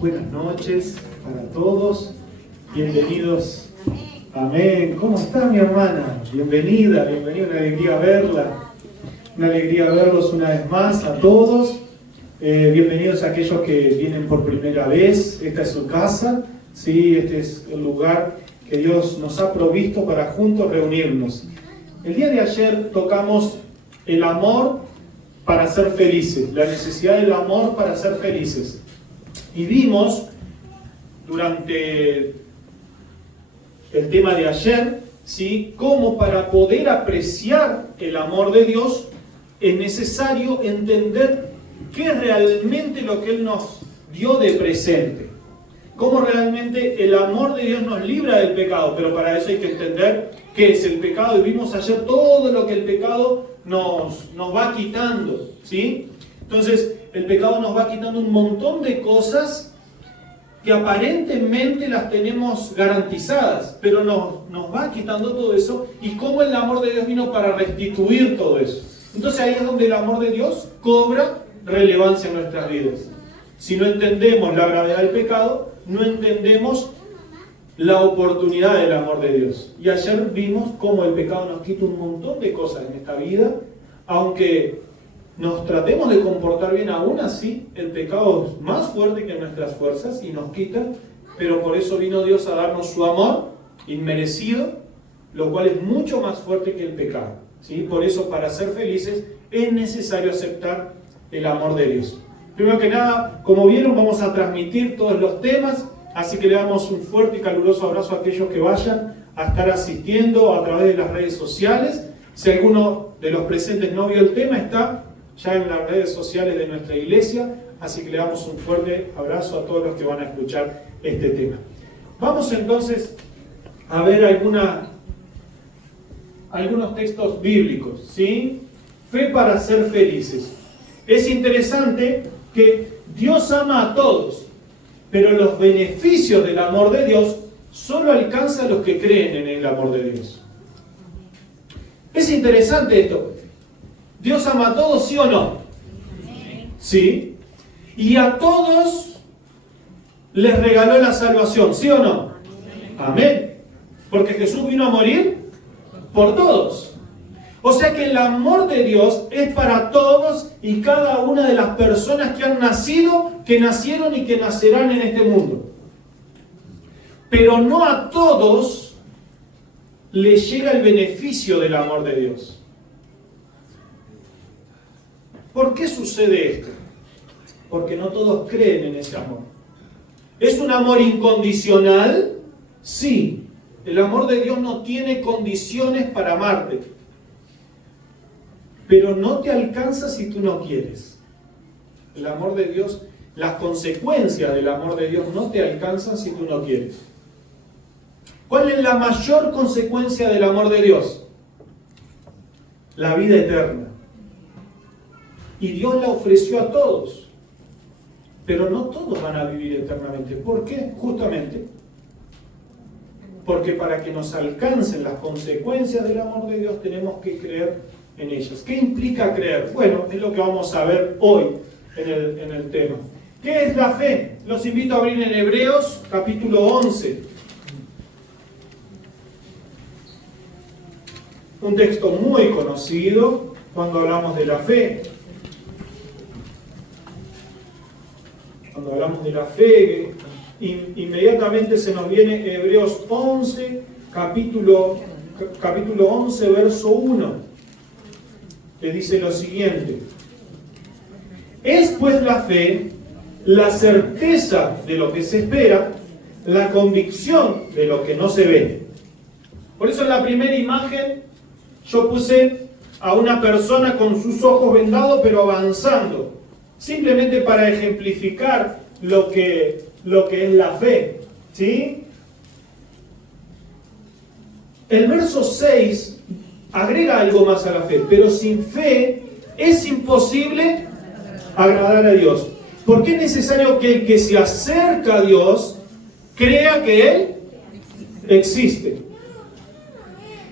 Buenas noches para todos, bienvenidos. Amén. ¿Cómo está mi hermana? Bienvenida, una alegría verla. Una alegría verlos una vez más a todos. Bienvenidos a aquellos que vienen por primera vez. Esta es su casa, ¿sí? Este es el lugar que Dios nos ha provisto para juntos reunirnos. El día de ayer tocamos el amor para ser felices, la necesidad del amor para ser felices. Y vimos durante el tema de ayer, ¿sí?, cómo para poder apreciar el amor de Dios es necesario entender qué es realmente lo que Él nos dio de presente. Cómo realmente el amor de Dios nos libra del pecado, pero para eso hay que entender qué es el pecado. Y vimos ayer todo lo que el pecado nos va quitando, ¿sí? Entonces, el pecado nos va quitando un montón de cosas que aparentemente las tenemos garantizadas, pero nos va quitando todo eso, y cómo el amor de Dios vino para restituir todo eso. Entonces ahí es donde el amor de Dios cobra relevancia en nuestras vidas. Si no entendemos la gravedad del pecado, no entendemos la oportunidad del amor de Dios. Y ayer vimos cómo el pecado nos quita un montón de cosas en esta vida, aunque nos tratemos de comportar bien, aún así el pecado es más fuerte que nuestras fuerzas y nos quita, pero por eso vino Dios a darnos su amor inmerecido, lo cual es mucho más fuerte que el pecado, ¿sí? Por eso, para ser felices es necesario aceptar el amor de Dios. Primero que nada, como vieron, vamos a transmitir todos los temas, así que le damos un fuerte y caluroso abrazo a aquellos que vayan a estar asistiendo a través de las redes sociales. Si alguno de los presentes no vio el tema, está ya en las redes sociales de nuestra iglesia, así que le damos un fuerte abrazo a todos los que van a escuchar este tema. Vamos entonces a ver algunos textos bíblicos, ¿sí? Fe para ser felices. Es interesante que Dios ama a todos, pero los beneficios del amor de Dios solo alcanzan a los que creen en el amor de Dios. Es interesante esto. ¿Dios ama a todos, sí o no? Sí. Y a todos les regaló la salvación, ¿sí o no? Amén. Porque Jesús vino a morir por todos. O sea que el amor de Dios es para todos y cada una de las personas que han nacido, que nacieron y que nacerán en este mundo. Pero no a todos les llega el beneficio del amor de Dios. ¿Por qué sucede esto? Porque no todos creen en ese amor. ¿Es un amor incondicional? Sí. El amor de Dios no tiene condiciones para amarte. Pero no te alcanza si tú no quieres. El amor de Dios, las consecuencias del amor de Dios no te alcanzan si tú no quieres. ¿Cuál es la mayor consecuencia del amor de Dios? La vida eterna. Y Dios la ofreció a todos. Pero no todos van a vivir eternamente. ¿Por qué? Justamente porque para que nos alcancen las consecuencias del amor de Dios tenemos que creer en ellas. ¿Qué implica creer? Bueno, es lo que vamos a ver hoy en el tema. ¿Qué es la fe? Los invito a abrir en Hebreos capítulo 11. Un texto muy conocido cuando hablamos de la fe. Cuando hablamos de la fe, inmediatamente se nos viene Hebreos 11, capítulo 11, verso 1, que dice lo siguiente: es pues la fe la certeza de lo que se espera, la convicción de lo que no se ve. Por eso en la primera imagen yo puse a una persona con sus ojos vendados pero avanzando, simplemente para ejemplificar lo que es la fe, ¿sí? El verso 6 agrega algo más a la fe, pero sin fe es imposible agradar a Dios. Porque es necesario que el que se acerca a Dios crea que Él existe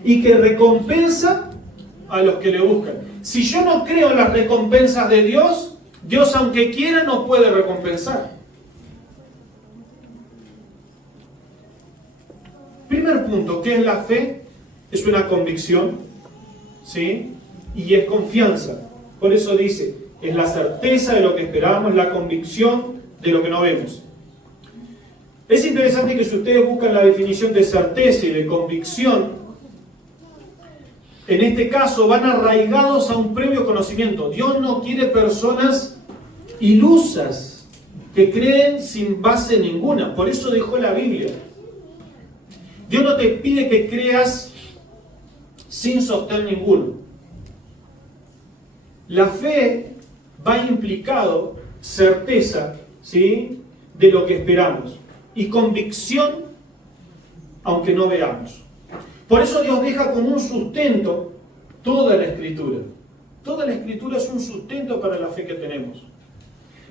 y que recompensa a los que le buscan. Si yo no creo en las recompensas de Dios, Dios, aunque quiera, no puede recompensar. Primer punto, ¿qué es la fe? Es una convicción, ¿sí? Y es confianza. Por eso dice, es la certeza de lo que esperamos, la convicción de lo que no vemos. Es interesante que si ustedes buscan la definición de certeza y de convicción, en este caso van arraigados a un previo conocimiento. Dios no quiere personas ilusas, que creen sin base ninguna. Por eso dejó la Biblia. Dios no te pide que creas sin sostén ninguno. La fe va implicado certeza, ¿sí?, de lo que esperamos y convicción aunque no veamos. Por eso Dios deja como un sustento toda la Escritura. Toda la Escritura es un sustento para la fe que tenemos.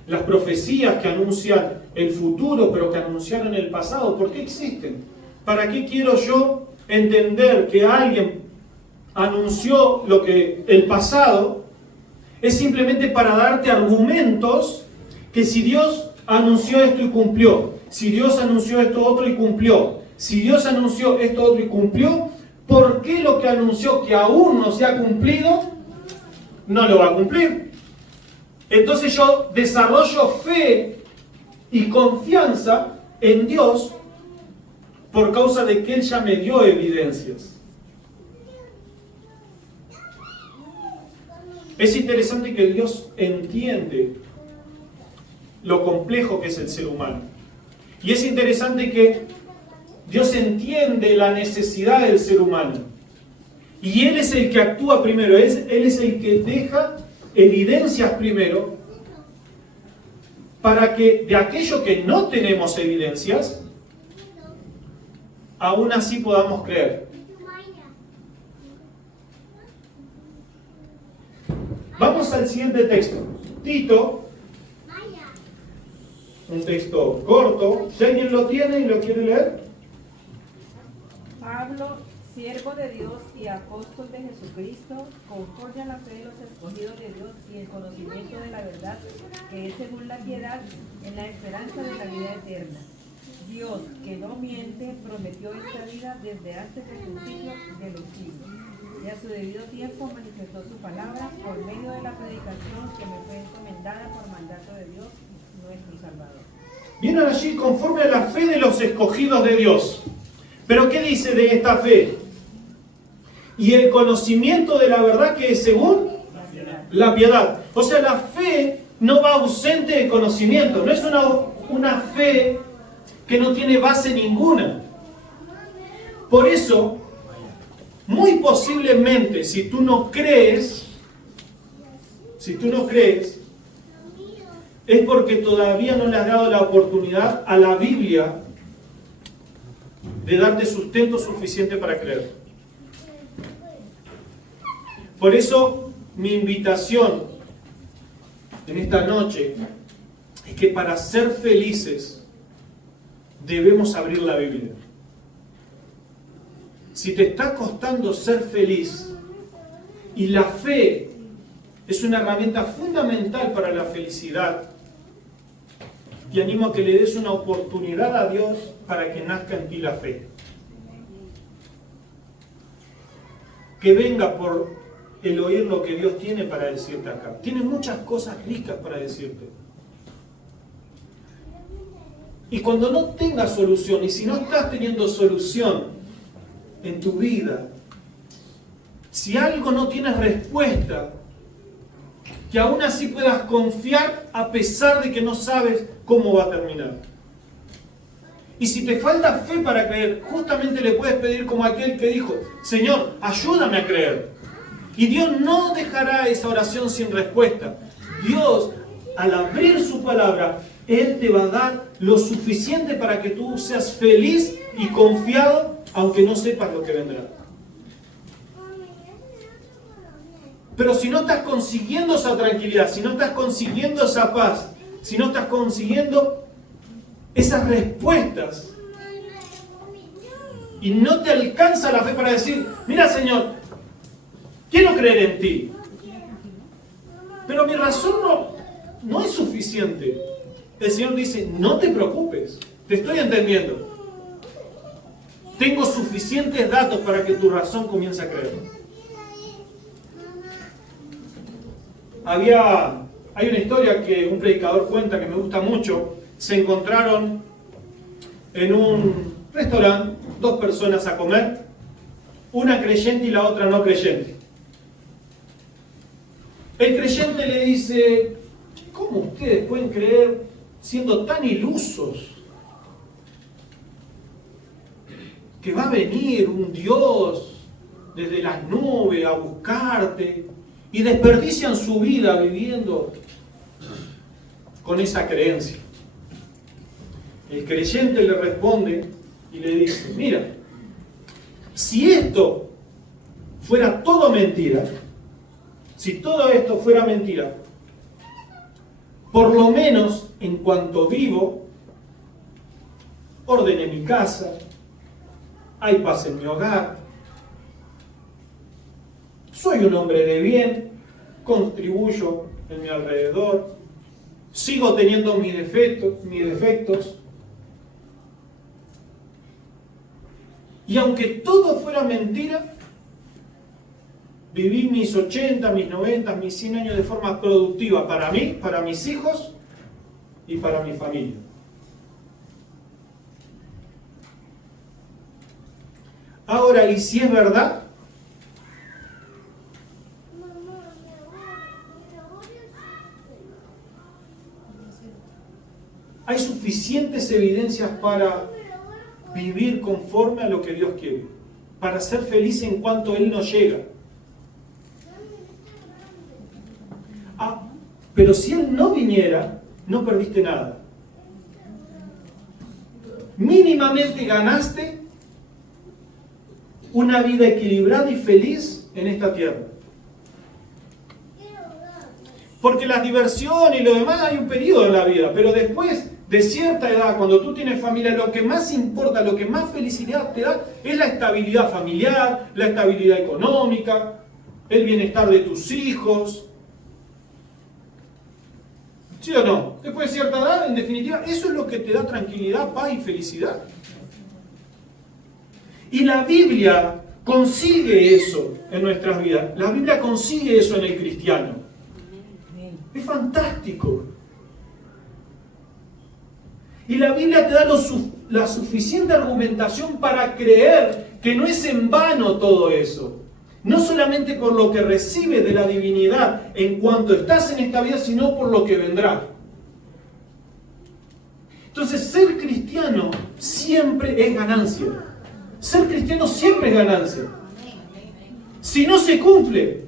Las profecías que anuncian el futuro, pero que anunciaron el pasado, ¿por qué existen? ¿Para qué quiero yo entender que alguien anunció lo que el pasado? Es simplemente para darte argumentos que si Dios anunció esto y cumplió, si Dios anunció esto otro y cumplió, si Dios anunció esto otro y cumplió, ¿por qué lo que anunció que aún no se ha cumplido no lo va a cumplir? Entonces yo desarrollo fe y confianza en Dios por causa de que Él ya me dio evidencias. Es interesante que Dios entiende lo complejo que es el ser humano. Y es interesante que Dios entiende la necesidad del ser humano. Y Él es el que actúa primero, Él es el que deja evidencias primero para que de aquello que no tenemos evidencias, aún así podamos creer. Vamos al siguiente texto. Tito, un texto corto. Si alguien lo tiene y lo quiere leer. Pablo, siervo de Dios y apóstol de Jesucristo, conforme a la fe de los escogidos de Dios y el conocimiento de la verdad, que es según la piedad, en la esperanza de la vida eterna. Dios, que no miente, prometió esta vida desde antes del principio de los siglos. Y a su debido tiempo manifestó su palabra por medio de la predicación que me fue encomendada por mandato de Dios, nuestro Salvador. Vienen allí conforme a la fe de los escogidos de Dios. ¿Pero qué dice de esta fe? Y el conocimiento de la verdad que es según la piedad. O sea, la fe no va ausente de conocimiento. No es una fe que no tiene base ninguna. Por eso, muy posiblemente, si tú no crees, es porque todavía no le has dado la oportunidad a la Biblia de darte sustento suficiente para creer. Por eso, mi invitación en esta noche es que para ser felices debemos abrir la Biblia. Si te está costando ser feliz y la fe es una herramienta fundamental para la felicidad, te animo a que le des una oportunidad a Dios para que nazca en ti la fe. Que venga por el oír lo que Dios tiene para decirte acá. Tiene muchas cosas ricas para decirte. Y cuando no tengas solución, y si no estás teniendo solución en tu vida, si algo no tienes respuesta, que aún así puedas confiar a pesar de que no sabes cómo va a terminar. Y si te falta fe para creer, justamente le puedes pedir como aquel que dijo: Señor, ayúdame a creer. Y Dios no dejará esa oración sin respuesta. Dios, al abrir su palabra, Él te va a dar lo suficiente para que tú seas feliz y confiado, aunque no sepas lo que vendrá. Pero si no estás consiguiendo esa tranquilidad, si no estás consiguiendo esa paz, si no estás consiguiendo esas respuestas, y no te alcanza la fe para decir: mira, Señor, quiero creer en ti, pero mi razón no es suficiente. El Señor dice: no te preocupes, te estoy entendiendo. Tengo suficientes datos para que tu razón comience a creer. Hay una historia que un predicador cuenta que me gusta mucho. Se encontraron en un restaurante 2 personas a comer, una creyente y la otra no creyente. El creyente le dice: ¿cómo ustedes pueden creer siendo tan ilusos que va a venir un Dios desde las nubes a buscarte, y desperdician su vida viviendo con esa creencia? El creyente le responde y le dice: mira, si esto fuera todo mentira, si todo esto fuera mentira, por lo menos en cuanto vivo, ordené mi casa, hay paz en mi hogar, soy un hombre de bien, contribuyo en mi alrededor, sigo teniendo mis defectos. Y aunque todo fuera mentira, viví mis 80, mis 90, mis 100 años de forma productiva para mí, para mis hijos y para mi familia. Ahora, ¿y si es verdad? Hay suficientes evidencias para vivir conforme a lo que Dios quiere, para ser feliz en cuanto Él nos llega. Pero si Él no viniera, no perdiste nada. Mínimamente ganaste una vida equilibrada y feliz en esta tierra. Porque las diversiones y lo demás hay un periodo en la vida, pero después de cierta edad, cuando tú tienes familia, lo que más importa, lo que más felicidad te da es la estabilidad familiar, la estabilidad económica, el bienestar de tus hijos. ¿Sí o no? Después de cierta edad, en definitiva, eso es lo que te da tranquilidad, paz y felicidad. Y la Biblia consigue eso en nuestras vidas. La Biblia consigue eso en el cristiano. Es fantástico. Y la Biblia te da la suficiente argumentación para creer que no es en vano todo eso. No solamente por lo que recibes de la divinidad en cuanto estás en esta vida, sino por lo que vendrá. Entonces, ser cristiano siempre es ganancia. Ser cristiano siempre es ganancia. Si no se cumple,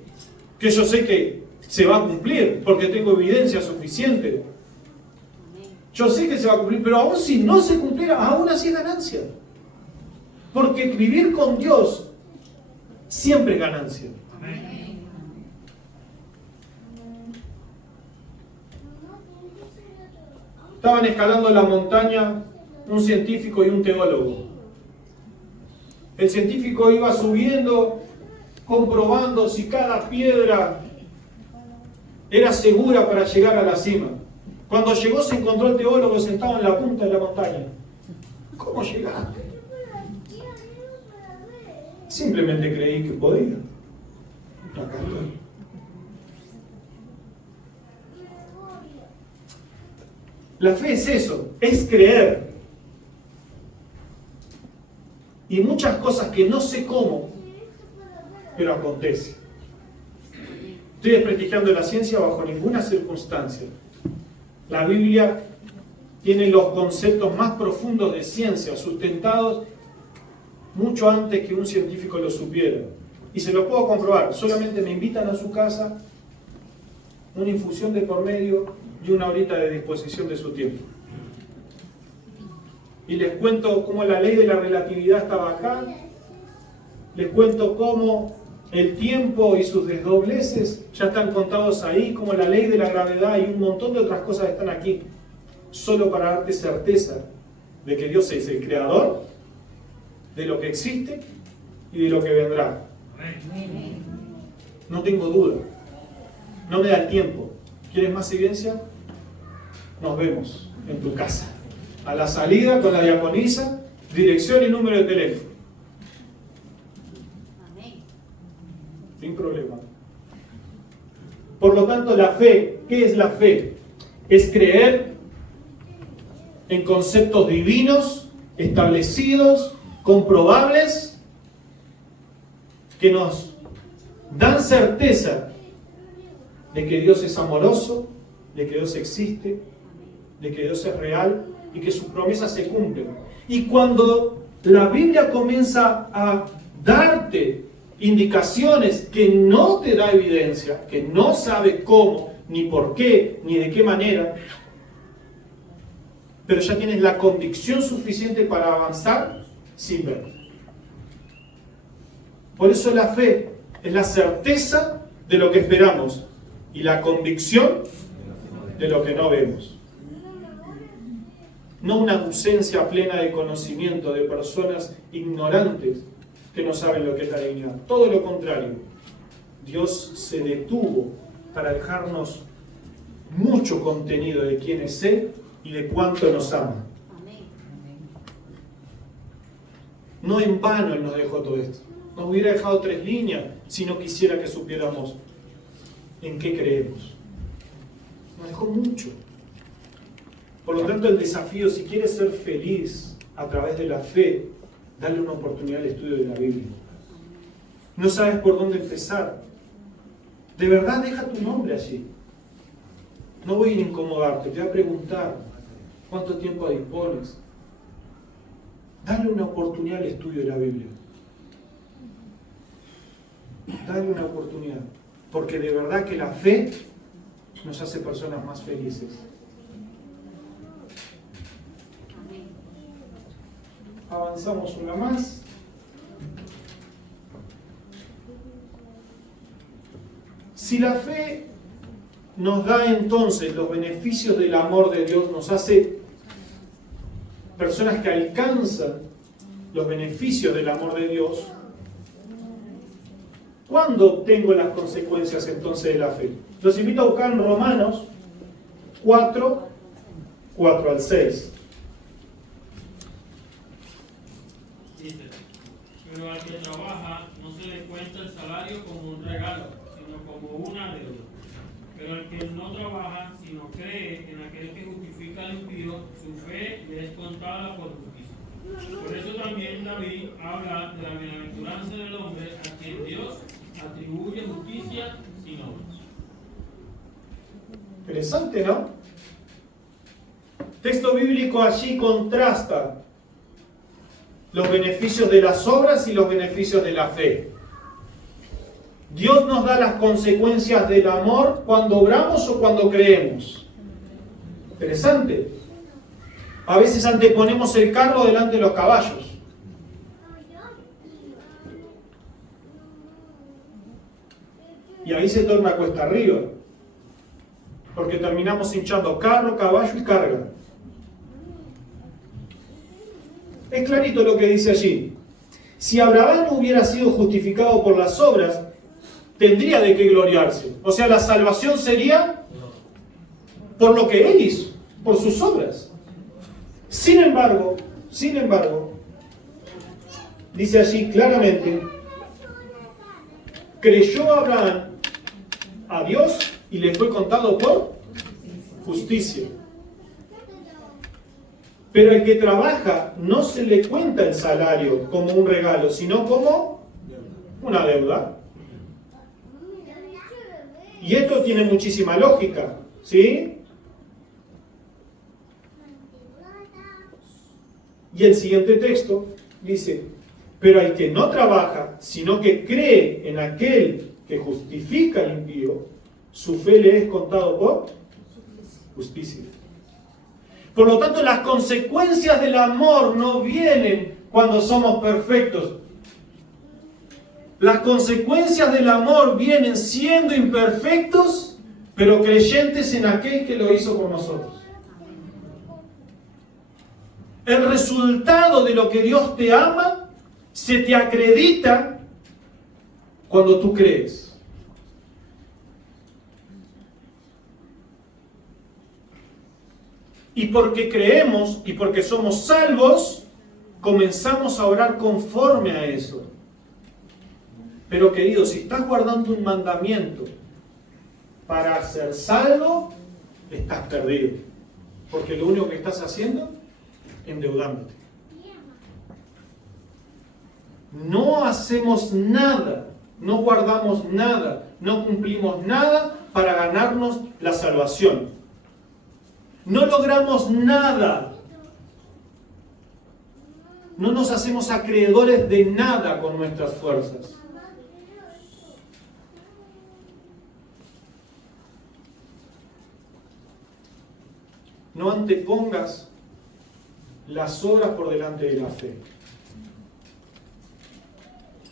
que yo sé que se va a cumplir, porque tengo evidencia suficiente. Yo sé que se va a cumplir, pero aún si no se cumpliera, aún así es ganancia. Porque vivir con Dios siempre es ganancia. Estaban escalando la montaña un científico y un teólogo. El científico iba subiendo, comprobando si cada piedra era segura para llegar a la cima. Cuando llegó se encontró el teólogo sentado en la punta de la montaña. ¿Cómo llegaste? Simplemente creí que podía. Acá estoy. La fe es eso, es creer. Y muchas cosas que no sé cómo, pero acontece. Estoy desprestigiando la ciencia bajo ninguna circunstancia. La Biblia tiene los conceptos más profundos de ciencia sustentados mucho antes que un científico lo supiera. Y se lo puedo comprobar. Solamente me invitan a su casa, una infusión de por medio y una horita de disposición de su tiempo. Y les cuento cómo la ley de la relatividad estaba acá. Les cuento cómo el tiempo y sus desdobleces ya están contados ahí, como la ley de la gravedad y un montón de otras cosas están aquí, solo para darte certeza de que Dios es el creador de lo que existe y de lo que vendrá. No tengo duda, no me da el tiempo. ¿Quieres más evidencia? Nos vemos en tu casa. A la salida con la diaconisa, dirección y número de teléfono. sin problema. Por lo tanto, la fe, ¿qué es la fe? Es creer en conceptos divinos, establecidos, comprobables, que nos dan certeza de que Dios es amoroso, de que Dios existe, de que Dios es real y que sus promesas se cumplen. Y cuando la Biblia comienza a darte indicaciones que no te da evidencia, que no sabe cómo, ni por qué, ni de qué manera, pero ya tienes la convicción suficiente para avanzar sin ver. Por eso la fe es la certeza de lo que esperamos y la convicción de lo que no vemos. No una ausencia plena de conocimiento de personas ignorantes que no saben lo que es la divinidad. Todo lo contrario. Dios se detuvo para dejarnos mucho contenido de quién es Él y de cuánto nos ama. No en vano Él nos dejó todo esto. Nos hubiera dejado 3 líneas si no quisiera que supiéramos en qué creemos. Nos dejó mucho. Por lo tanto, el desafío, si quieres ser feliz a través de la fe, dale una oportunidad al estudio de la Biblia. No sabes por dónde empezar. De verdad, deja tu nombre allí. No voy a ir a incomodarte, te voy a preguntar cuánto tiempo dispones. Dale una oportunidad al estudio de la Biblia. Dale una oportunidad. Porque de verdad que la fe nos hace personas más felices. Avanzamos una más. Si la fe nos da entonces los beneficios del amor de Dios, nos hace personas que alcanzan los beneficios del amor de Dios, ¿cuándo obtengo las consecuencias entonces de la fe? Los invito a buscar en Romanos 4, 4 al 6. Dice, pero al que trabaja no se le cuenta el salario como un regalo, sino como una deuda. Pero al que no trabaja, sino cree en aquel que justifica al impío, su fe le es contada por justicia. Por eso también David habla de la bienaventuranza del hombre a quien Dios atribuye justicia sin obras. Interesante, ¿no? Texto bíblico allí contrasta los beneficios de las obras y los beneficios de la fe. Dios nos da las consecuencias del amor cuando obramos o cuando creemos. Interesante. A veces anteponemos el carro delante de los caballos. Y ahí se torna cuesta arriba. Porque terminamos hinchando carro, caballo y carga. Es clarito lo que dice allí. Si Abraham hubiera sido justificado por las obras, tendría de qué gloriarse. O sea, la salvación sería por lo que él hizo, por sus obras. Sin embargo, dice allí claramente, creyó Abraham a Dios y le fue contado por justicia. Pero el que trabaja no se le cuenta el salario como un regalo, sino como una deuda. Y esto tiene muchísima lógica, ¿sí? Y el siguiente texto dice, pero al que no trabaja, sino que cree en aquel que justifica al impío, su fe le es contado por justicia. Por lo tanto, las consecuencias del amor no vienen cuando somos perfectos. Las consecuencias del amor vienen siendo imperfectos, pero creyentes en aquel que lo hizo por nosotros. El resultado de lo que Dios te ama se te acredita cuando tú crees. Y porque creemos y porque somos salvos, comenzamos a orar conforme a eso. Pero querido, si estás guardando un mandamiento para ser salvo, estás perdido. Porque lo único que estás haciendo es endeudándote. No hacemos nada, no guardamos nada, no cumplimos nada para ganarnos la salvación. No logramos nada. No nos hacemos acreedores de nada con nuestras fuerzas. No antepongas las obras por delante de la fe.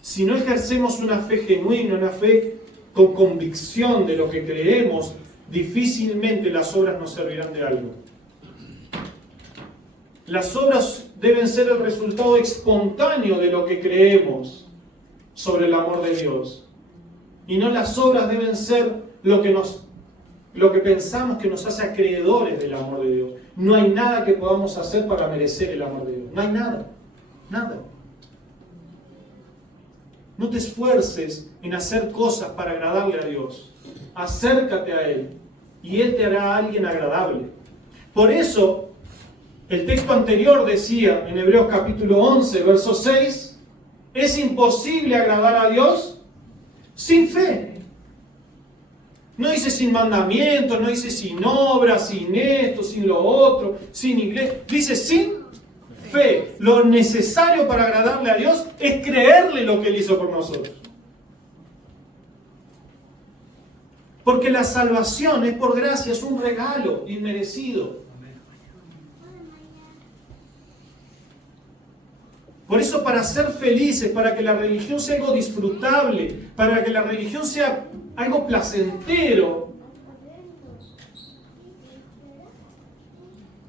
Si no ejercemos una fe genuina, una fe con convicción de lo que creemos, difícilmente las obras nos servirán de algo. Las obras deben ser el resultado espontáneo de lo que creemos sobre el amor de Dios. Y no las obras deben ser lo que pensamos que nos hace acreedores del amor de Dios. No hay nada que podamos hacer para merecer el amor de Dios. No hay nada. Nada. No te esfuerces en hacer cosas para agradarle a Dios. Acércate a Él y Él te hará a alguien agradable. Por eso, el texto anterior decía en Hebreos capítulo 11, verso 6, es imposible agradar a Dios sin fe. No dice sin mandamientos, no dice sin obras, sin esto, sin lo otro, sin iglesia. Dice sin fe. Lo necesario para agradarle a Dios es creerle lo que Él hizo por nosotros. Porque la salvación es por gracia, es un regalo inmerecido. Por eso, para ser felices, para que la religión sea algo disfrutable, para que la religión sea algo placentero,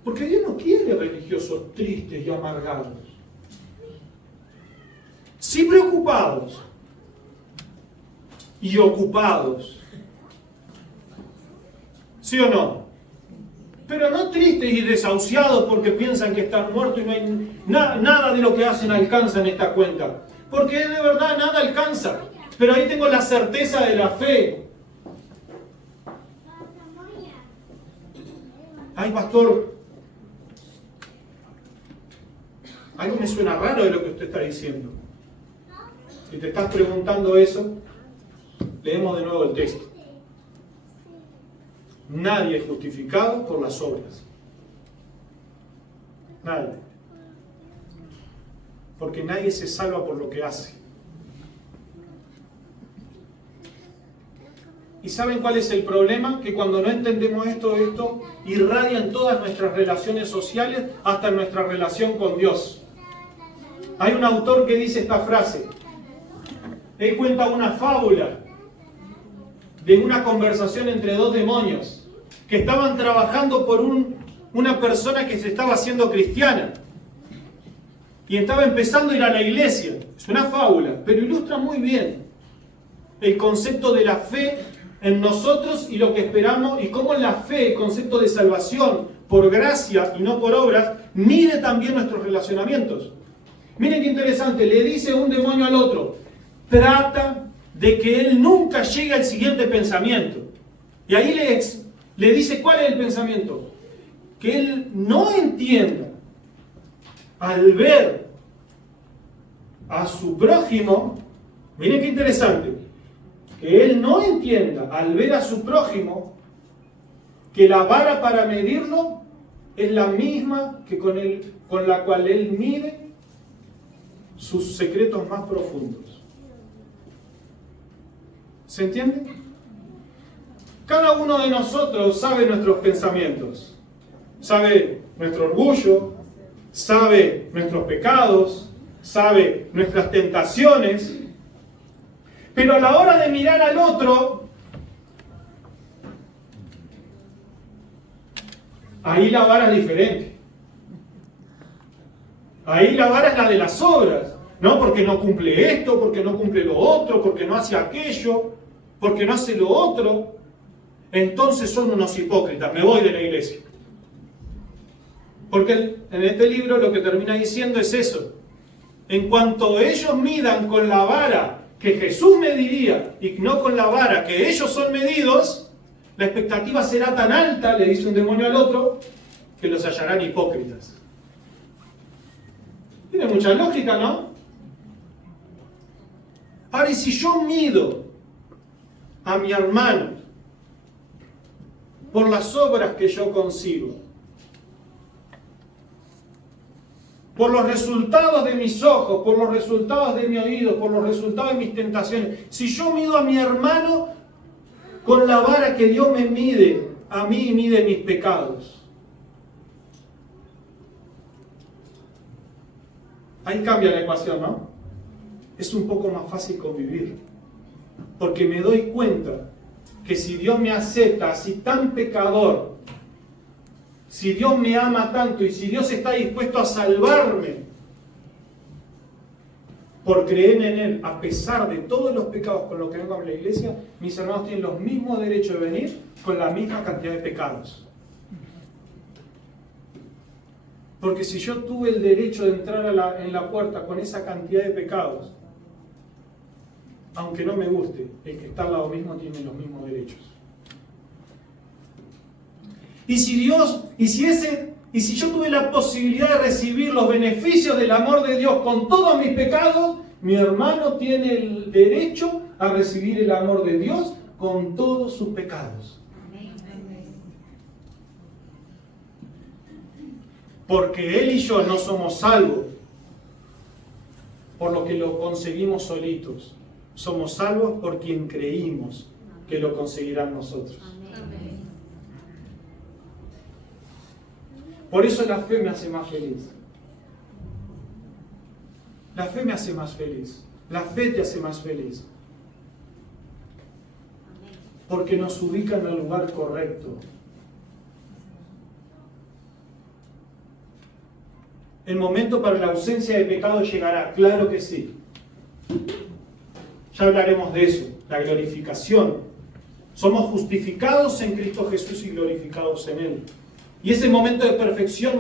porque Dios no quiere religiosos tristes y amargados, sí preocupados y ocupados, ¿sí o no? Pero no tristes y desahuciados porque piensan que están muertos y no hay nada de lo que hacen alcanza en esta cuenta. Porque de verdad nada alcanza. Pero ahí tengo la certeza de la fe. Ay, pastor, algo me suena raro de lo que usted está diciendo. Si te estás preguntando eso, leemos de nuevo el texto. Nadie es justificado por las obras. Nadie. Porque nadie se salva por lo que hace. ¿Y saben cuál es el problema? Que cuando no entendemos esto irradia en todas nuestras relaciones sociales, hasta en nuestra relación con Dios. Hay un autor que dice esta frase. Él cuenta una fábula de una conversación entre dos demonios que estaban trabajando por una persona que se estaba haciendo cristiana y estaba empezando a ir a la iglesia. Es una fábula, pero ilustra muy bien el concepto de la fe en nosotros y lo que esperamos, y cómo la fe, el concepto de salvación por gracia y no por obras, mide también nuestros relacionamientos. Miren qué interesante, le dice un demonio al otro, trata de que él nunca llegue al siguiente pensamiento. Y ahí le dice cuál es el pensamiento. Que él no entienda al ver a su prójimo, miren qué interesante, que él no entienda al ver a su prójimo que la vara para medirlo es la misma que con la cual él mide sus secretos más profundos. ¿Se entiende? Cada uno de nosotros sabe nuestros pensamientos, sabe nuestro orgullo, sabe nuestros pecados, sabe nuestras tentaciones, pero a la hora de mirar al otro, ahí la vara es diferente. Ahí la vara es la de las obras, ¿no? Porque no cumple esto, porque no cumple lo otro, porque no hace aquello, porque no hace lo otro. Entonces son unos hipócritas, me voy de la iglesia. Porque en este libro lo que termina diciendo es eso. En cuanto ellos midan con la vara que Jesús mediría y no con la vara que ellos son medidos, la expectativa será tan alta, le dice un demonio al otro, que los hallarán hipócritas. Tiene mucha lógica, ¿no? Ahora, y si yo mido a mi hermano por las obras que yo consigo, por los resultados de mis ojos, por los resultados de mi oído, por los resultados de mis tentaciones, si yo mido a mi hermano con la vara que Dios me mide, a mí y mide mis pecados, ahí cambia la ecuación, ¿no? Es un poco más fácil convivir, porque me doy cuenta que si Dios me acepta así tan pecador, si Dios me ama tanto y si Dios está dispuesto a salvarme por creer en Él, a pesar de todos los pecados con los que vengo a la iglesia, mis hermanos tienen los mismos derechos de venir con la misma cantidad de pecados. Porque si yo tuve el derecho de entrar en la puerta con esa cantidad de pecados, aunque no me guste, el que está al lado mismo tiene los mismos derechos. Y si yo tuve la posibilidad de recibir los beneficios del amor de Dios con todos mis pecados, mi hermano tiene el derecho a recibir el amor de Dios con todos sus pecados. Porque él y yo no somos salvos por lo que lo conseguimos solitos. Somos salvos por quien creímos que lo conseguirán nosotros. Por eso la fe me hace más feliz. La fe me hace más feliz. La fe te hace más feliz. Porque nos ubica en el lugar correcto. El momento para la ausencia de pecado llegará, claro que sí. Ya hablaremos de eso, la glorificación. Somos justificados en Cristo Jesús y glorificados en Él. Y ese momento de perfección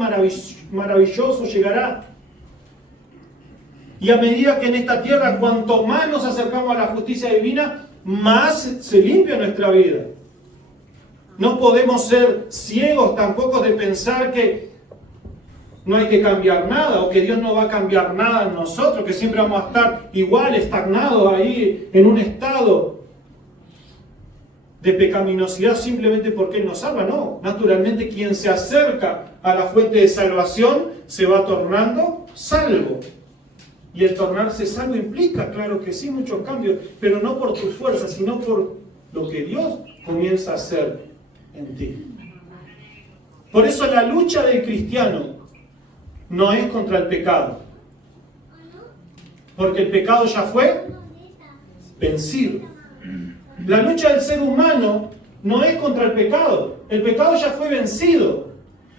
maravilloso llegará. Y a medida que en esta tierra, cuanto más nos acercamos a la justicia divina, más se limpia nuestra vida. No podemos ser ciegos tampoco de pensar que no hay que cambiar nada, o que Dios no va a cambiar nada en nosotros, que siempre vamos a estar igual, estagnados ahí, en un estado de pecaminosidad simplemente porque Él nos salva. No, naturalmente quien se acerca a la fuente de salvación se va tornando salvo. Y el tornarse salvo implica, claro que sí, muchos cambios, pero no por tu fuerza, sino por lo que Dios comienza a hacer en ti. Por eso la lucha del cristiano no es contra el pecado, porque el pecado ya fue vencido. La lucha del ser humano no es contra el pecado ya fue vencido.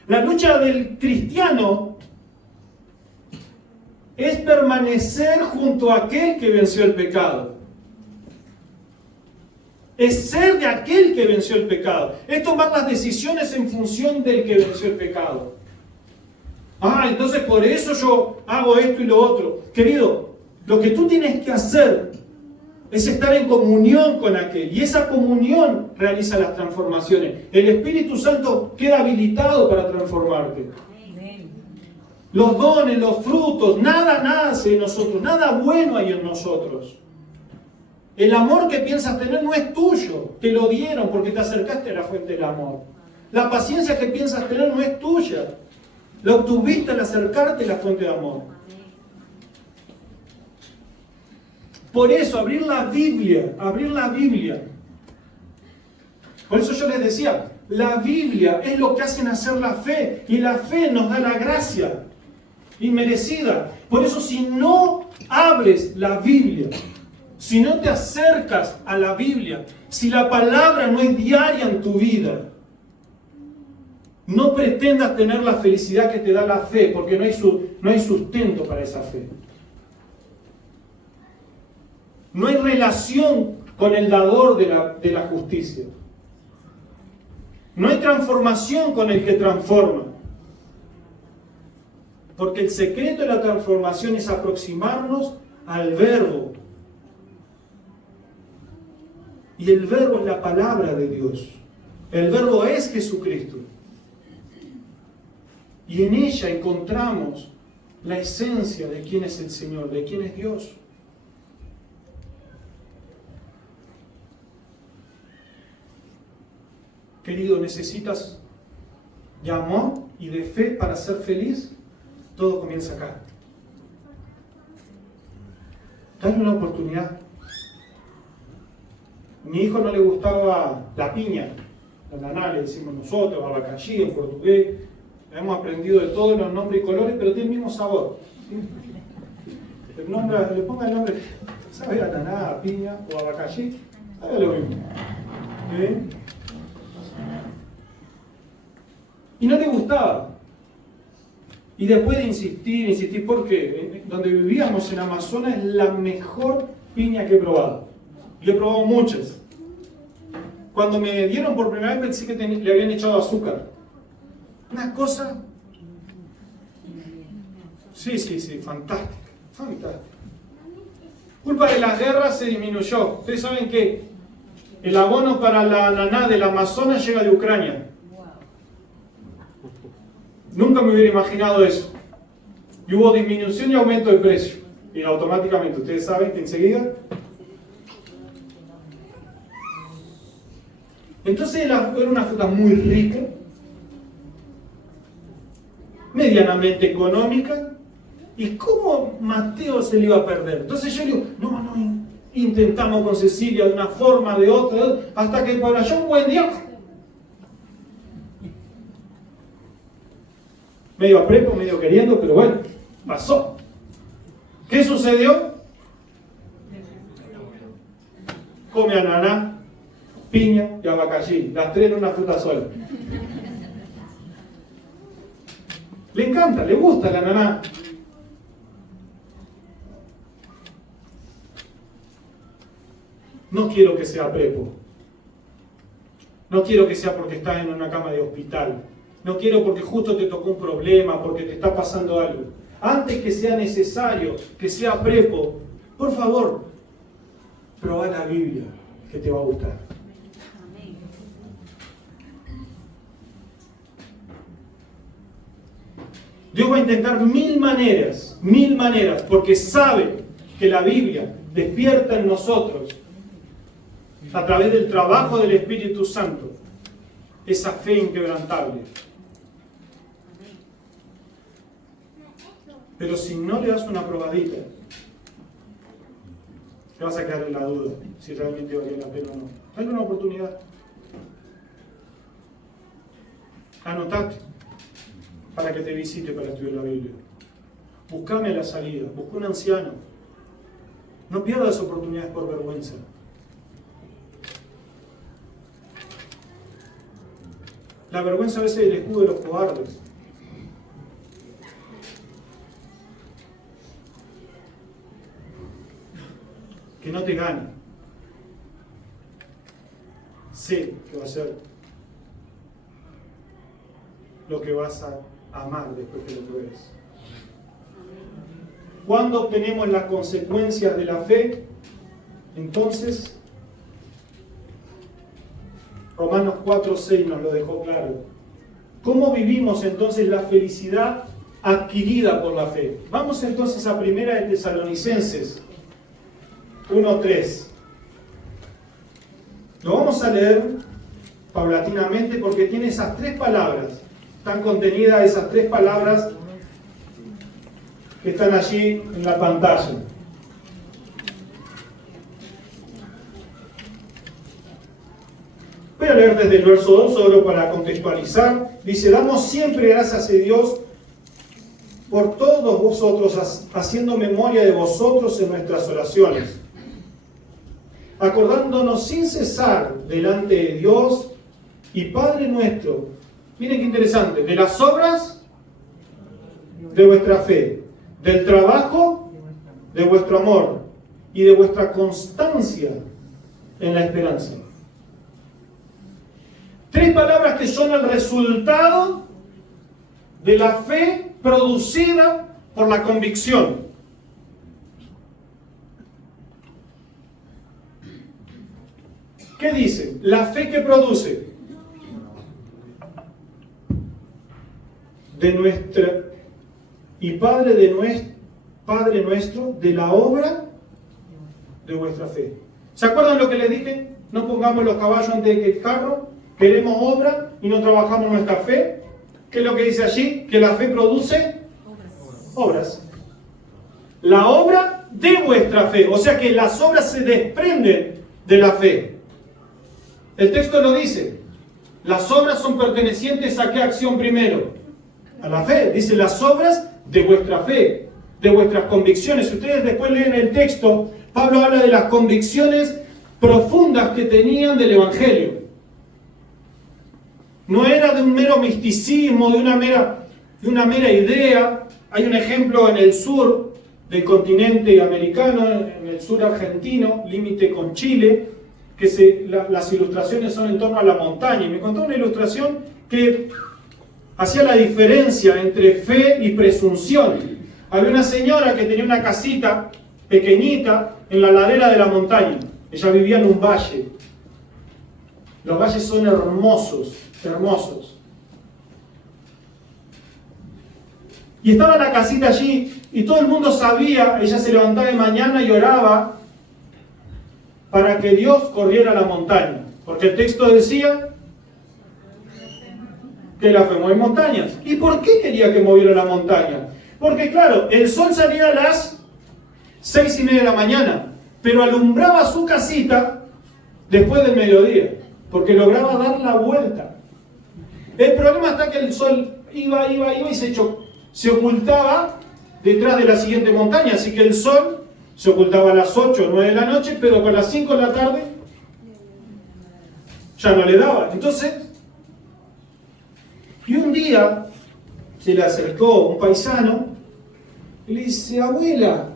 La lucha del cristiano es permanecer junto a aquel que venció el pecado. Es ser de aquel que venció el pecado. Es tomar las decisiones en función del que venció el pecado. Entonces por eso yo hago esto y lo otro. Querido, lo que tú tienes que hacer es estar en comunión con aquel. Y esa comunión realiza las transformaciones. El Espíritu Santo queda habilitado para transformarte. Los dones, los frutos, nada nace en nosotros, nada bueno hay en nosotros. El amor que piensas tener no es tuyo, te lo dieron porque te acercaste a la fuente del amor. La paciencia que piensas tener no es tuya, la obtuviste al acercarte a la fuente de amor. Por eso, abrir la Biblia. Por eso yo les decía, la Biblia es lo que hace nacer la fe, y la fe nos da la gracia inmerecida. Por eso, si no abres la Biblia, si no te acercas a la Biblia, si la palabra no es diaria en tu vida, no pretendas tener la felicidad que te da la fe, porque no hay sustento para esa fe. No hay relación con el dador de la justicia. No hay transformación con el que transforma. Porque el secreto de la transformación es aproximarnos al Verbo, Y el verbo es la palabra de Dios. El verbo es Jesucristo. Y en ella encontramos la esencia de quién es el Señor, de quién es Dios. Querido, ¿necesitas de amor y de fe para ser feliz? Todo comienza acá. Dale una oportunidad. A mi hijo no le gustaba la piña, la naná, le decimos nosotros, abacaxi en portugués. Hemos aprendido de todos los nombres y colores, pero tiene el mismo sabor. Le ponga el nombre, sabe a naná, a piña o abacaxi, sabe lo mismo. ¿Sí? Y no le gustaba. Y después de insistir, porque donde vivíamos en Amazonas es la mejor piña que he probado. Y he probado muchas. Cuando me dieron por primera vez pensé que le habían echado azúcar. Una cosa... Sí, fantástica. Culpa de las guerras se disminuyó. Ustedes saben que el abono para la ananá del Amazonas llega de Ucrania. Nunca me hubiera imaginado eso. Y hubo disminución y aumento de precio. Y automáticamente, ustedes saben que enseguida... Entonces era una fruta muy rica, medianamente económica. ¿Y cómo Mateo se le iba a perder? Entonces yo digo, no, intentamos con Cecilia de una forma, de otra, hasta que por allá un buen día... Medio a prepo, medio queriendo, pero bueno, pasó. ¿Qué sucedió? Come ananá, piña y abacaxi, las tres en una fruta sola. Le encanta, le gusta la ananá. No quiero que sea prepo. No quiero que sea porque estás en una cama de hospital. No quiero porque justo te tocó un problema, porque te está pasando algo. Antes que sea necesario, que sea prepo, por favor, probá la Biblia, que te va a gustar. Dios va a intentar mil maneras, porque sabe que la Biblia despierta en nosotros, a través del trabajo del Espíritu Santo, esa fe inquebrantable. Pero si no le das una probadita, te vas a quedar en la duda si realmente valía la pena o no. Dale una oportunidad. Anotate para que te visite para estudiar la Biblia. Buscame a la salida, busca un anciano. No pierdas oportunidades por vergüenza. La vergüenza a veces es el escudo de los cobardes. Que no te gane. Sé que va a ser lo que vas a amar después que lo pruebes. Cuando obtenemos las consecuencias de la fe, entonces Romanos 4:6 nos lo dejó claro. ¿Cómo vivimos entonces la felicidad adquirida por la fe? Vamos entonces a 1 de Tesalonicenses 1:3. Lo vamos a leer paulatinamente porque tiene esas tres palabras. Están contenidas esas tres palabras que están allí en la pantalla. Voy a leer desde el verso 2 solo para contextualizar. Dice, damos siempre gracias a Dios por todos vosotros, haciendo memoria de vosotros en nuestras oraciones, acordándonos sin cesar delante de Dios y Padre nuestro. Miren qué interesante, de las obras de vuestra fe, del trabajo de vuestro amor y de vuestra constancia en la esperanza. Tres palabras que son el resultado de la fe producida por la convicción. ¿Qué dice? La fe que produce de nuestra y Padre nuestro, de la obra de vuestra fe. ¿Se acuerdan lo que les dije? No pongamos los caballos antes del carro, queremos obra y no trabajamos nuestra fe. ¿Qué es lo que dice allí? Que la fe produce obras. La obra de vuestra fe, o sea que las obras se desprenden de la fe. El texto lo dice. Las obras son pertenecientes a ¿qué acción primero? A la fe. Dice las obras de vuestra fe, de vuestras convicciones. Si ustedes después leen el texto, Pablo habla de las convicciones profundas que tenían del Evangelio. No era de un mero misticismo, de una mera idea. Hay un ejemplo en el sur del continente americano, en el sur argentino, límite con Chile, que las ilustraciones son en torno a la montaña. Y me contó una ilustración que hacía la diferencia entre fe y presunción. Había una señora que tenía una casita pequeñita en la ladera de la montaña. Ella vivía en un valle. Los valles son hermosos, hermosos. Y estaba la casita allí y todo el mundo sabía, ella se levantaba de mañana y oraba para que Dios corriera la montaña. Porque el texto decía que la fe mueve montañas. ¿Y por qué quería que moviera la montaña? Porque claro, el sol salía a las 6:30 de la mañana, pero alumbraba su casita después del mediodía, porque lograba dar la vuelta. El problema está que el sol iba y se ocultaba detrás de la siguiente montaña, así que el sol se ocultaba a las 8 o 9 de la noche, pero con las 5 de la tarde ya no le daba. Entonces, y un día se le acercó un paisano y le dice: abuela,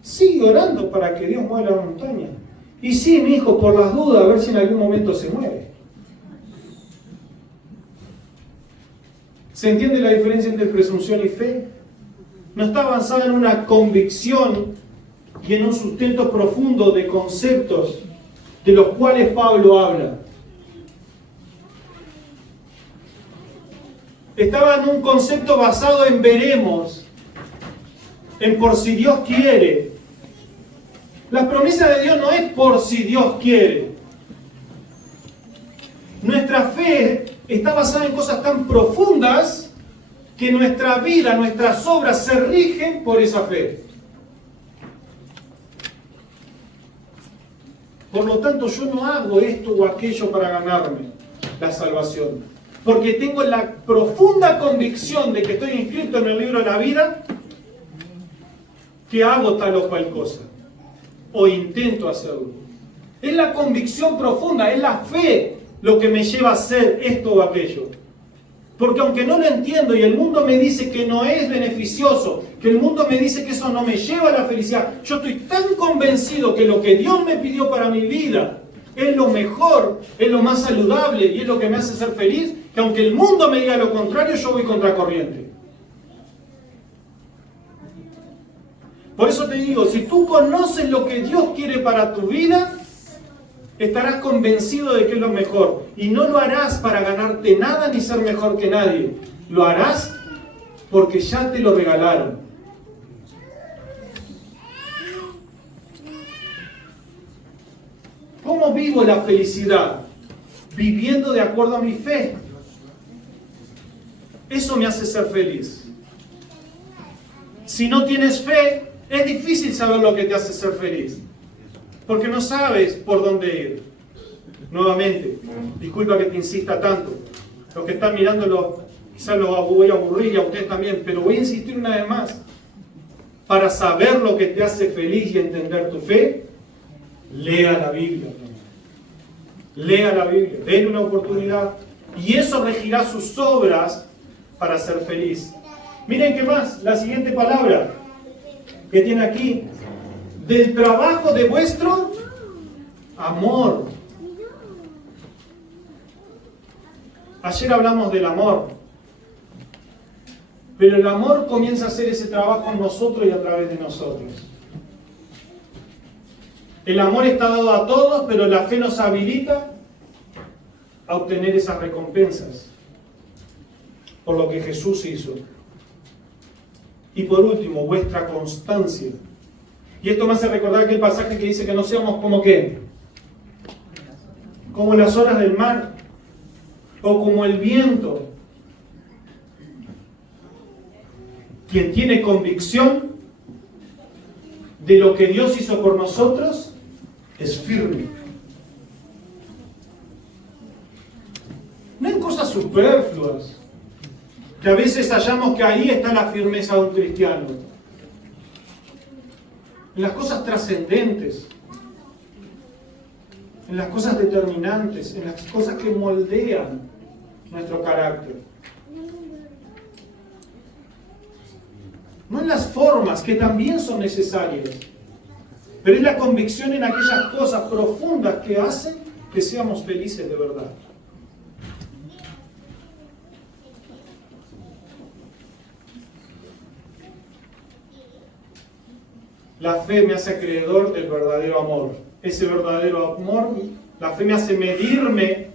sigue orando para que Dios mueva la montaña. Y sí, mi hijo, por las dudas, a ver si en algún momento se mueve. ¿Se entiende la diferencia entre presunción y fe? No está avanzada en una convicción y en un sustento profundo de conceptos de los cuales Pablo habla. Estaba en un concepto basado en veremos, en por si Dios quiere. La promesa de Dios no es por si Dios quiere. Nuestra fe está basada en cosas tan profundas que nuestra vida, nuestras obras se rigen por esa fe. Por lo tanto, yo no hago esto o aquello para ganarme la salvación, porque tengo la profunda convicción de que estoy inscrito en el libro de la vida, que hago tal o cual cosa, o intento hacerlo. Es la convicción profunda, es la fe lo que me lleva a hacer esto o aquello. Porque aunque no lo entiendo y el mundo me dice que no es beneficioso, que el mundo me dice que eso no me lleva a la felicidad, yo estoy tan convencido que lo que Dios me pidió para mi vida es lo mejor, es lo más saludable y es lo que me hace ser feliz, que aunque el mundo me diga lo contrario, yo voy contracorriente. Por eso te digo, si tú conoces lo que Dios quiere para tu vida, estarás convencido de que es lo mejor. Y no lo harás para ganarte nada ni ser mejor que nadie. Lo harás porque ya te lo regalaron. ¿Cómo vivo la felicidad? Viviendo de acuerdo a mi fe. Eso me hace ser feliz. Si no tienes fe, es difícil saber lo que te hace ser feliz. Porque no sabes por dónde ir. Nuevamente, disculpa que te insista tanto. Los que están mirándolo, quizás los voy a aburrir y a ustedes también, pero voy a insistir una vez más. Para saber lo que te hace feliz y entender tu fe, lea la Biblia. Lea la Biblia, denle una oportunidad. Y eso regirá sus obras para ser feliz. Miren qué más, la siguiente palabra que tiene aquí. Del trabajo de vuestro amor. Ayer hablamos del amor. Pero el amor comienza a hacer ese trabajo en nosotros y a través de nosotros. El amor está dado a todos, pero la fe nos habilita a obtener esas recompensas por lo que Jesús hizo. Y por último, vuestra constancia. Y esto me hace recordar aquel pasaje que dice que no seamos como ¿qué? Como las olas del mar, o como el viento. Quien tiene convicción de lo que Dios hizo por nosotros, es firme. No en cosas superfluas, que a veces hallamos que ahí está la firmeza de un cristiano. En las cosas trascendentes, en las cosas determinantes, en las cosas que moldean nuestro carácter. No en las formas, que también son necesarias, pero es la convicción en aquellas cosas profundas que hacen que seamos felices de verdad. La fe me hace acreedor del verdadero amor. Ese verdadero amor, la fe me hace medirme,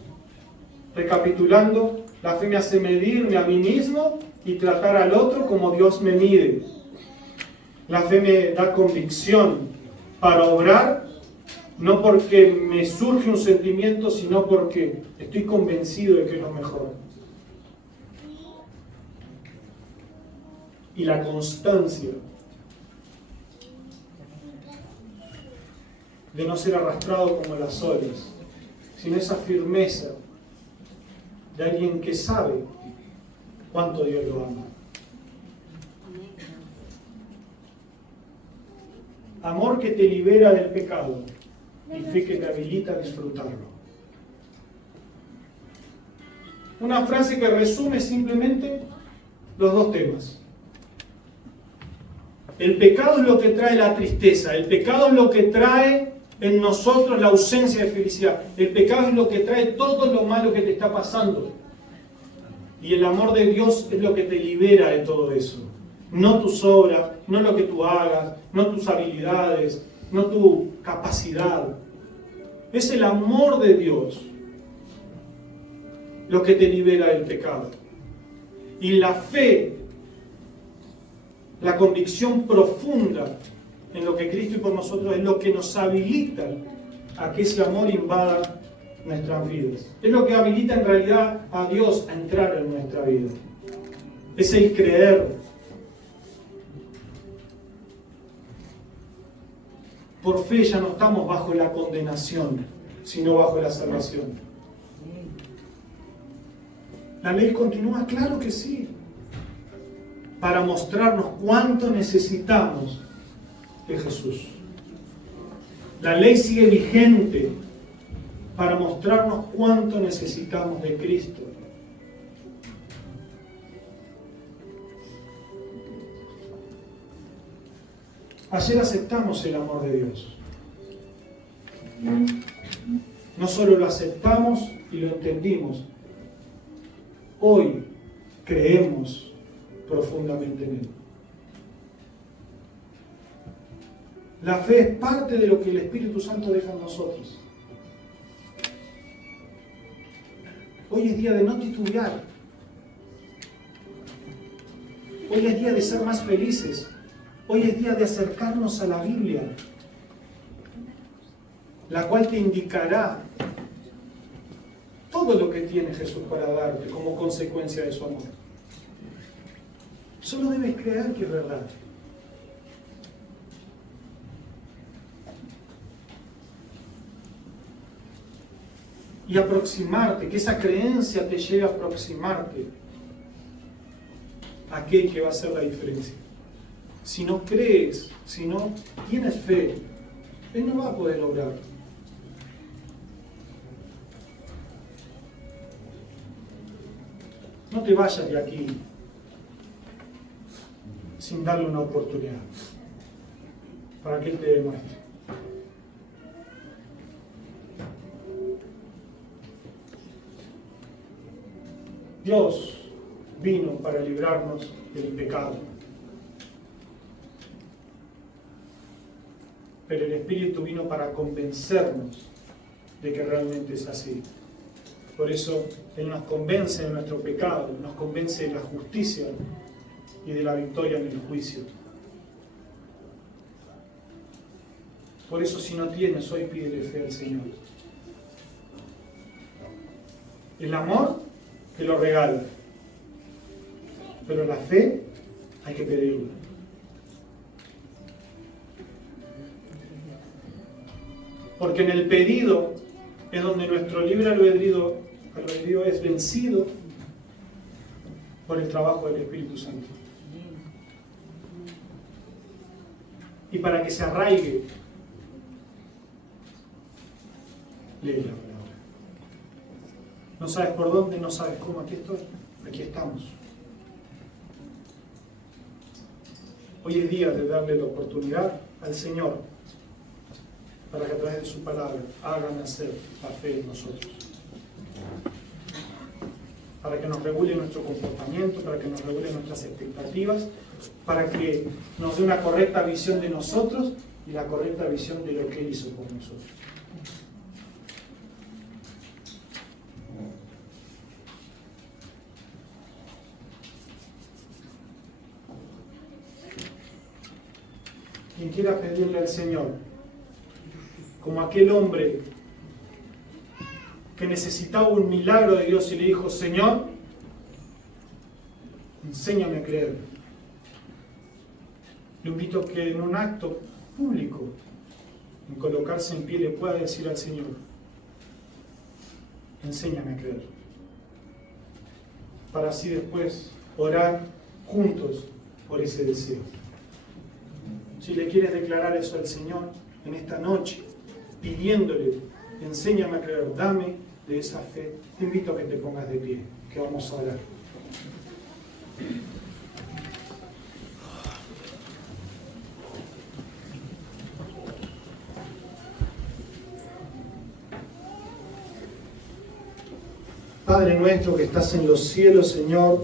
recapitulando, la fe me hace medirme a mí mismo y tratar al otro como Dios me mide. La fe me da convicción para obrar, no porque me surge un sentimiento, sino porque estoy convencido de que es lo mejor. Y la constancia de no ser arrastrado como las olas, sino esa firmeza de alguien que sabe cuánto Dios lo ama. Amor que te libera del pecado y fe que te habilita a disfrutarlo. Una frase que resume simplemente los dos temas. El pecado es lo que trae la tristeza, el pecado es lo que trae en nosotros la ausencia de felicidad. El pecado es lo que trae todo lo malo que te está pasando. Y el amor de Dios es lo que te libera de todo eso. No tus obras, no lo que tú hagas, no tus habilidades, no tu capacidad. Es el amor de Dios lo que te libera del pecado. Y la fe, la convicción profunda en lo que Cristo hizo por nosotros es lo que nos habilita a que ese amor invada nuestras vidas. Es lo que habilita en realidad a Dios a entrar en nuestra vida. Es el creer. Por fe ya no estamos bajo la condenación, sino bajo la salvación. ¿La ley continúa? Claro que sí. Para mostrarnos cuánto necesitamos de Jesús. La ley sigue vigente para mostrarnos cuánto necesitamos de Cristo. Ayer aceptamos el amor de Dios. No solo lo aceptamos y lo entendimos, hoy creemos profundamente en Él. La fe es parte de lo que el Espíritu Santo deja en nosotros. Hoy es día de no titubear. Hoy es día de ser más felices. Hoy es día de acercarnos a la Biblia, la cual te indicará todo lo que tiene Jesús para darte como consecuencia de su amor. Solo debes creer que es verdad. Y aproximarte, que esa creencia te lleve a aproximarte a aquel que va a hacer la diferencia. Si no crees, si no tienes fe, Él no va a poder obrar. No te vayas de aquí sin darle una oportunidad para que Él te demuestre. Dios vino para librarnos del pecado. pero el Espíritu vino para convencernos de que realmente es así. Por eso Él nos convence de nuestro pecado, nos convence de la justicia y de la victoria en el juicio. Por eso, si no tienes, hoy pídele fe al Señor. El amor te lo regala, pero la fe hay que pedirla. Porque en el pedido es donde nuestro libre albedrío es vencido por el trabajo del Espíritu Santo. Y para que se arraigue, lee la palabra. No sabes por dónde, no sabes cómo, aquí estoy, aquí estamos. Hoy es día de darle la oportunidad al Señor para que a través de su palabra haga nacer la fe en nosotros. Para que nos regule nuestro comportamiento, para que nos regule nuestras expectativas, para que nos dé una correcta visión de nosotros y la correcta visión de lo que Él hizo por nosotros. Quien quiera pedirle al Señor, como aquel hombre que necesitaba un milagro de Dios y le dijo: Señor, enséñame a creer. Le invito a que en un acto público, en colocarse en pie, le pueda decir al Señor: enséñame a creer. Para así después orar juntos por ese deseo. Si le quieres declarar eso al Señor en esta noche, pidiéndole: enséñame a creer, dame de esa fe, te invito a que te pongas de pie, que vamos a orar. Padre nuestro que estás en los cielos, Señor,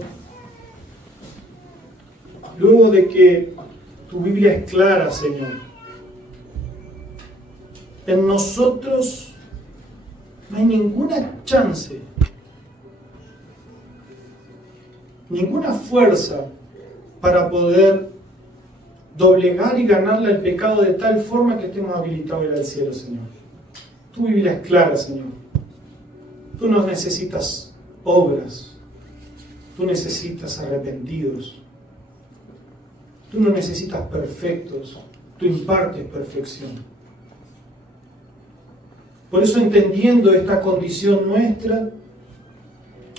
luego de que tu Biblia es clara, Señor, en nosotros no hay ninguna chance, ninguna fuerza para poder doblegar y ganarle al pecado de tal forma que estemos habilitados a ir al cielo, Señor. Tu Biblia es clara, Señor. Tú no necesitas obras, tú necesitas arrepentidos, tú no necesitas perfectos, tú impartes perfección. Por eso, entendiendo esta condición nuestra,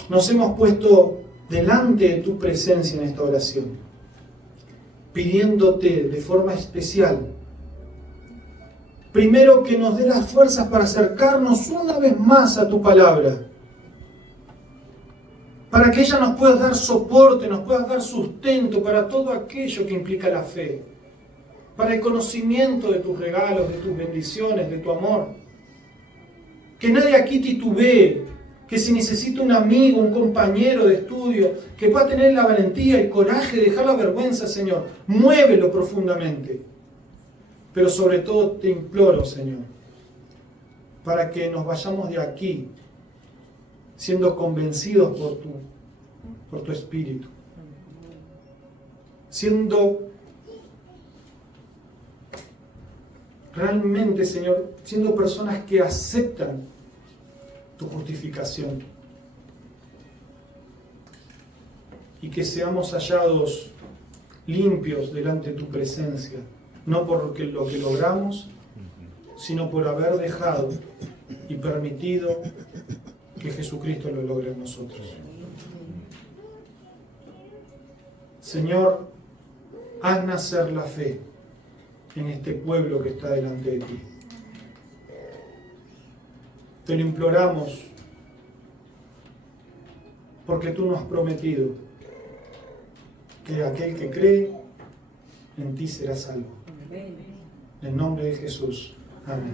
nos hemos puesto delante de tu presencia en esta oración, pidiéndote de forma especial, primero, que nos dé las fuerzas para acercarnos una vez más a tu palabra, para que ella nos pueda dar soporte, nos pueda dar sustento para todo aquello que implica la fe, para el conocimiento de tus regalos, de tus bendiciones, de tu amor. Que nadie aquí titubee, que si necesita un amigo, un compañero de estudio, que pueda tener la valentía, el coraje de dejar la vergüenza, Señor, muévelo profundamente. Pero sobre todo te imploro, Señor, para que nos vayamos de aquí siendo convencidos por tu Espíritu, siendo realmente, Señor, siendo personas que aceptan tu justificación y que seamos hallados limpios delante de tu presencia, no por lo que logramos, sino por haber dejado y permitido que Jesucristo lo logre en nosotros. Señor, haz nacer la fe en este pueblo que está delante de ti. Te lo imploramos porque tú nos has prometido que aquel que cree en ti será salvo. En el nombre de Jesús. Amén.